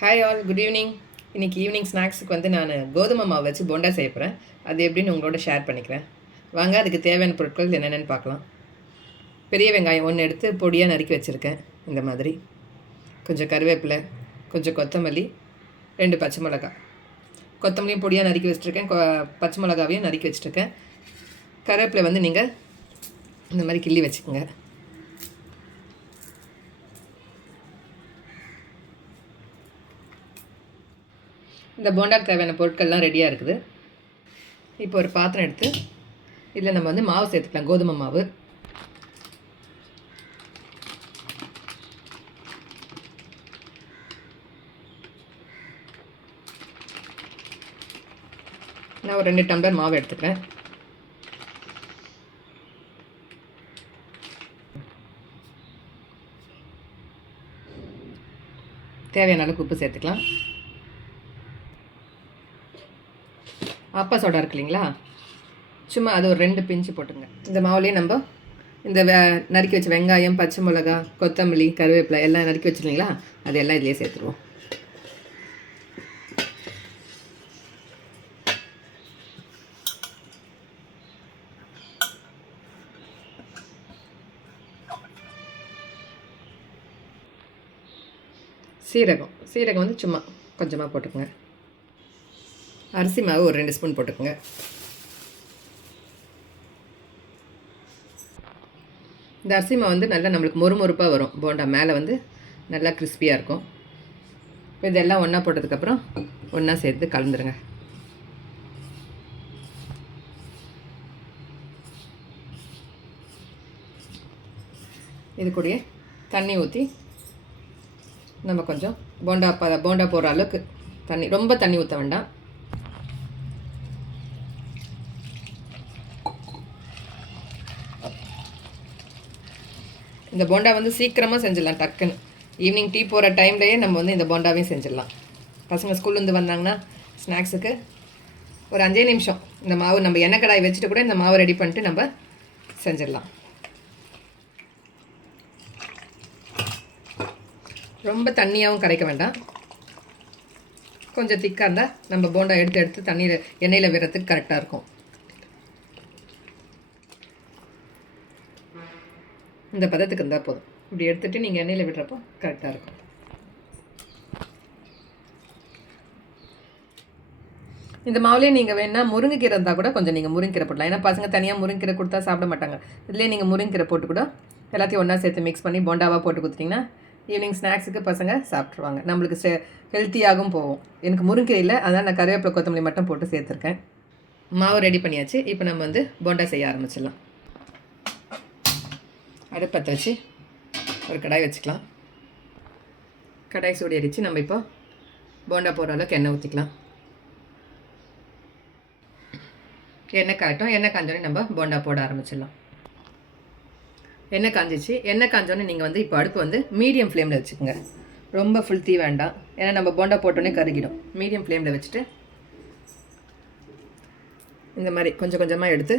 Hi all good evening இன்னைக்கு evening ஸ்நாக்ஸுக்கு வந்து நான் கோதுமை மாவு வச்சு போண்டா செய்ய போகிறேன் அது எப்படின்னு உங்களோட ஷேர் பண்ணிக்கிறேன். வாங்க அதுக்கு தேவையான பொருட்கள் என்னென்னு பார்க்கலாம். பெரிய வெங்காயம் ஒன்று எடுத்து பொடியாக நறுக்கி வச்சுருக்கேன். இந்த மாதிரி. கொஞ்சம் கருவேப்பிலை கொஞ்சம் கொத்தமல்லி ரெண்டு பச்சை மிளகாய். கொத்தமல்லியும் பொடியாக நறுக்கி வச்சுருக்கேன். பச்சை மிளகாவையும் நறுக்கி வச்சுருக்கேன். கருவேப்பிலை வந்து நீங்கள் இந்த மாதிரி கிள்ளி வச்சுக்கோங்க. இந்த போண்டாக்கு தேவையான பொருட்கள்லாம் ரெடியாக இருக்குது. இப்போ ஒரு பாத்திரம் எடுத்து இதில் நம்ம வந்து மாவு சேர்த்துக்கலாம் கோதுமை மாவு. நான் ஒரு ரெண்டு டம்ளர் மாவு எடுத்துக்கிறேன். தேவையான அளவுக்கு உப்பு சேர்த்துக்கலாம். அப்பா சோடா இருக்கு இல்லைங்களா? சும்மா அது ஒரு ரெண்டு பிஞ்சு போட்டுங்க. இந்த மாவுலேயே நம்ம இந்த வெ நறுக்கி வச்ச வெங்காயம் பச்சை மிளகா கொத்தமல்லி கருவேப்பிலை எல்லாம் நறுக்கி வச்சிருக்கீங்களா? அது எல்லாம் இதுலேயே சேர்த்துருவோம். சீரகம். சீரகம் வந்து சும்மா கொஞ்சமாக போட்டுக்கோங்க. அரிசி மாவு ஒரு ரெண்டு ஸ்பூன் போட்டுக்கோங்க. இந்த அரிசி மாவு வந்து நல்லா நம்மளுக்கு மொறுமொறுப்பாக வரும். போண்டா மேலே வந்து நல்லா கிறிஸ்பியாக இருக்கும். இப்போ இதெல்லாம் ஒன்றா போட்டதுக்கப்புறம் ஒன்றா சேர்த்து கலந்துருங்க. இது கூடயே தண்ணி ஊற்றி நம்ம கொஞ்சம் போண்டா ப போண்டா போடுற அளவுக்கு தண்ணி ரொம்ப தண்ணி ஊற்ற வேண்டாம். இந்த போண்டா வந்து சீக்கிரமாக செஞ்சிடலாம் டக்குன்னு. ஈவினிங் டீ போகிற டைம்லேயே நம்ம வந்து இந்த போண்டாவையும் செஞ்சிடலாம். பசங்க ஸ்கூல்லேருந்து வந்தாங்கன்னா ஸ்நாக்ஸுக்கு ஒரு அஞ்சே நிமிஷம். இந்த மாவு நம்ம எண்ணெய் கடாய் வச்சுட்டு கூட இந்த மாவை ரெடி பண்ணிட்டு நம்ம செஞ்சிடலாம். ரொம்ப தண்ணியாகவும் கரைக்க வேண்டாம். கொஞ்சம் திக்காக இருந்தால் நம்ம போண்டா எடுத்து எடுத்து தண்ணியில் எண்ணெயில் விடுறதுக்கு கரெக்டாக இருக்கும். இந்த பதத்துக்கு இருந்தால் போதும். இப்படி எடுத்துகிட்டு நீங்கள் எண்ணெயில் விடுறப்போ கரெக்டாக இருக்கும். இந்த மாவுலேயே நீங்கள் வேணால் முருங்கைக்கீரை இருந்தால் கூட கொஞ்சம் நீங்கள் முருங்கீரை போடலாம். ஏன்னா பசங்க தனியாக முருங்கீரை கொடுத்தா சாப்பிட மாட்டாங்க. இதுலேயே நீங்கள் முருங்கீரை போட்டு கூட எல்லாத்தையும் ஒன்றா சேர்த்து மிக்ஸ் பண்ணி போண்டாவாக போட்டு கொடுத்தீங்கன்னா ஈவினிங் ஸ்நாக்ஸுக்கு பசங்க சாப்பிட்ருவாங்க நம்மளுக்கு ஸ்டே ஹெல்த்தியாகவும் போகும். எனக்கு முருங்கீரை இல்லை அதனால் நான் கருவேப்பிலை கொத்தமல்லி மட்டும் போட்டு சேர்த்துருக்கேன். மாவு ரெடி பண்ணியாச்சு. இப்போ நம்ம வந்து போண்டா செய்ய ஆரம்பிச்சிடலாம். அடுப்பத்தை வச்சு ஒரு கடாய் வச்சுக்கலாம். கடாய் சூடி அடித்து நம்ம இப்போ போண்டா போகிற அளவுக்கு எண்ணெய் ஊற்றிக்கலாம் எண்ணெய் காட்டும் எண்ணெய் காஞ்சோடனே நம்ம போண்டா போட ஆரம்பிச்சிடலாம். எண்ணெய் காஞ்சிச்சு. எண்ணெய் காஞ்சோடனே நீங்கள் வந்து இப்போ அடுப்பு வந்து மீடியம் ஃப்ளேமில் வச்சுக்கோங்க. ரொம்ப ஃபுல் தீ வேண்டாம். ஏன்னா நம்ம போண்டா போட்டோன்னே கருகிடும். மீடியம் ஃப்ளேமில் வச்சுட்டு இந்த மாதிரி கொஞ்சம் கொஞ்சமாக எடுத்து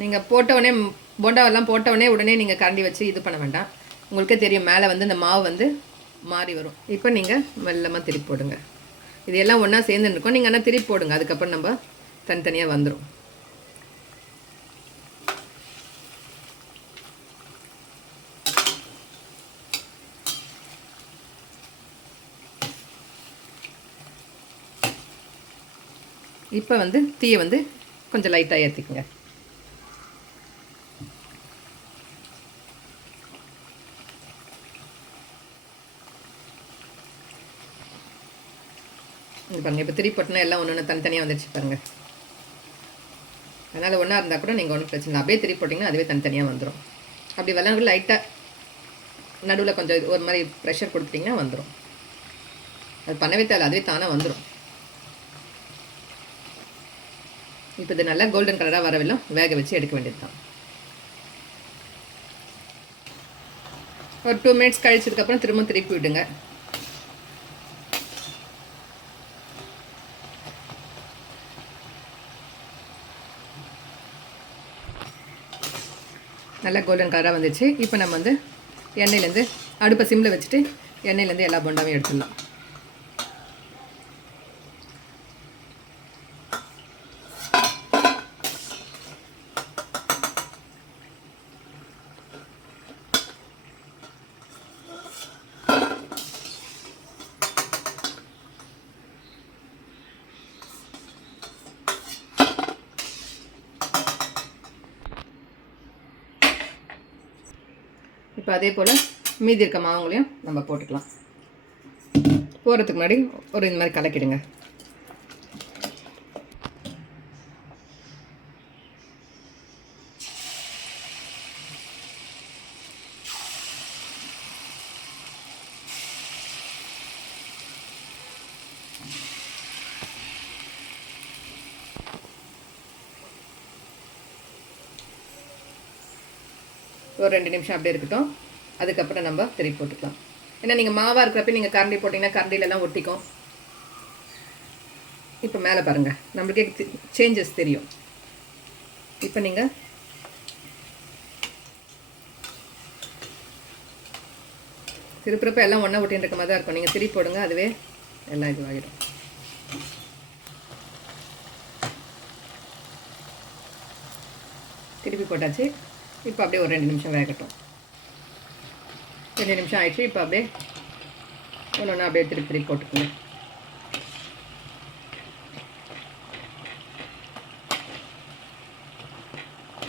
நீங்கள் போட்டவுடனே போண்டாவெல்லாம் போட்டவுடனே உடனே நீங்கள் கரண்டி வச்சு இது பண்ண வேண்டாம். உங்களுக்கே தெரியும் மேலே வந்து இந்த மாவு வந்து மாறி வரும். இப்போ நீங்கள் மெல்லமாக திருப்பி போடுங்க. இது எல்லாம் ஒன்றா சேர்ந்து இருக்கும். நீங்கள் ஆனால் திருப்பி போடுங்க. அதுக்கப்புறம் நம்ம தனித்தனியாக வந்துடும் இப்போ வந்து தீயை வந்து கொஞ்சம் லைட்டாக ஏற்றிக்குங்க இது இப்போ திருப்பி எல்லாம் ஒன்று ஒன்று தனித்தனியாக வந்துடுச்சு பாருங்கள் அதனால் ஒன்றா இருந்தால் கூட நீங்கள் ஒன்றும் பிரச்சனை இல்லை. அப்படியே திருப்பி போட்டிங்கன்னா அதுவே தனித்தனியாக வந்துடும் அப்படி வரலாம் லைட்டாக நடுவில் கொஞ்சம் ஒரு மாதிரி ப்ரெஷர் கொடுத்துட்டிங்கன்னா வந்துடும் அது பண்ணவே தேவை அதுவே தானாக வந்துடும் இப்போ இது நல்லா கோல்டன் கலராக வரவில்லும் வேக வச்சு எடுக்க வேண்டியது தான் ஒரு டூ மினிட்ஸ் கழிச்சதுக்கப்புறம் திரும்ப திருப்பி விடுங்க. நல்லா கோல்டன் கலராக வந்துச்சு. இப்போ நம்ம வந்து எண்ணெயிலேருந்து அடுப்பை சிம்மில் வச்சுட்டு எண்ணெயிலேருந்து எல்லா போண்டாவையும் எடுத்துடலாம். இப்போ அதே போல் மீதி இருக்க மாவுங்களையும் நம்ம போட்டுக்கலாம். போகிறதுக்கு முன்னாடி ஒரு இந்த மாதிரி கலக்கிடுங்க. ஒரு ரெண்டு நிமிஷம் அப்படியே இருக்கட்டும். அதுக்கப்புறம் நம்ம திருப்பி போட்டுக்கலாம். ஏன்னா நீங்கள் மாவாக இருக்கிறப்ப நீங்கள் கரண்டி போட்டிங்கன்னா கரண்டிலலாம் ஒட்டிக்கும். இப்போ மேலே பாருங்கள் நம்மளுக்கே சேஞ்சஸ் தெரியும். இப்போ நீங்கள் திருப்புறப்ப எல்லாம் ஒன்றா ஒட்டின்னு இருக்க மாதிரி தான் இருக்கும். நீங்கள் திருப்பி போடுங்க அதுவே எல்லாம் இதுவாகிடும். திருப்பி போட்டாச்சு. இப்போ அப்படியே ஒரு ரெண்டு நிமிஷம் வேகட்டும் ரெண்டு நிமிஷம் ஆயிடுச்சு இப்போ அப்படியே ஒன்று ஒன்று அப்படியே திருப்பி திருப்பி போட்டுக்கோங்க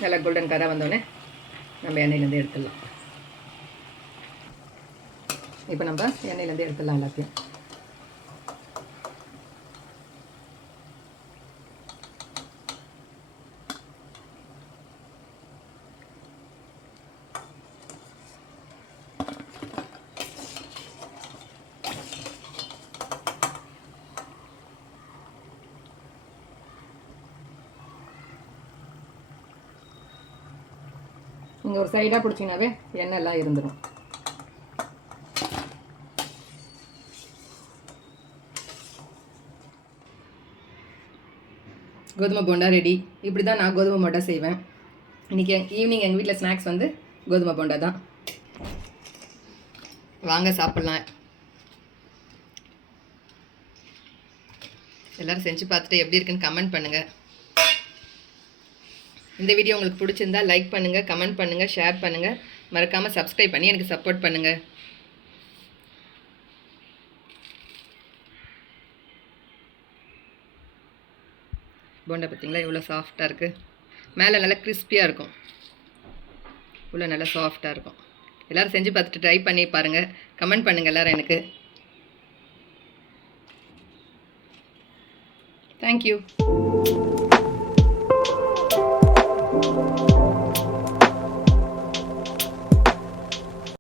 நல்லா கோல்டன் கலராக வந்தோடனே நம்ம எண்ணெயிலேருந்து எடுத்துடலாம் இப்போ நம்ம எண்ணெயிலேருந்து எடுத்துடலாம் எல்லாத்தையும் இங்கே ஒரு சைடாக பிடிச்சிங்கனாவே எண்ணெய் எல்லாம் இருந்துடும் கோதுமை போண்டா ரெடி இப்படி தான் நான் கோதுமை போண்டா செய்வேன். இன்றைக்கி ஈவினிங் எங்கள் வீட்டில் ஸ்நாக்ஸ் வந்து கோதுமை போண்டா தான். வாங்க சாப்பிட்லாம். எல்லோரும் செஞ்சு பார்த்துட்டு எப்படி இருக்குன்னு கமெண்ட் பண்ணுங்கள் இந்த வீடியோ உங்களுக்கு பிடிச்சிருந்தா லைக் பண்ணுங்கள் கமெண்ட் பண்ணுங்கள் ஷேர் பண்ணுங்கள் மறக்காமல் சப்ஸ்கிரைப் பண்ணி எனக்கு சப்போர்ட் பண்ணுங்கள் போண்டா பார்த்தீங்களா? எவ்வளோ சாஃப்டாக இருக்குது மேலே நல்லா கிறிஸ்பியாக இருக்கும். உள்ள நல்லா சாஃப்டாக இருக்கும். எல்லோரும் செஞ்சு பார்த்துட்டு ட்ரை பண்ணி பாருங்கள் கமெண்ட் பண்ணுங்கள் எல்லோரும் எனக்கு. தேங்க்யூ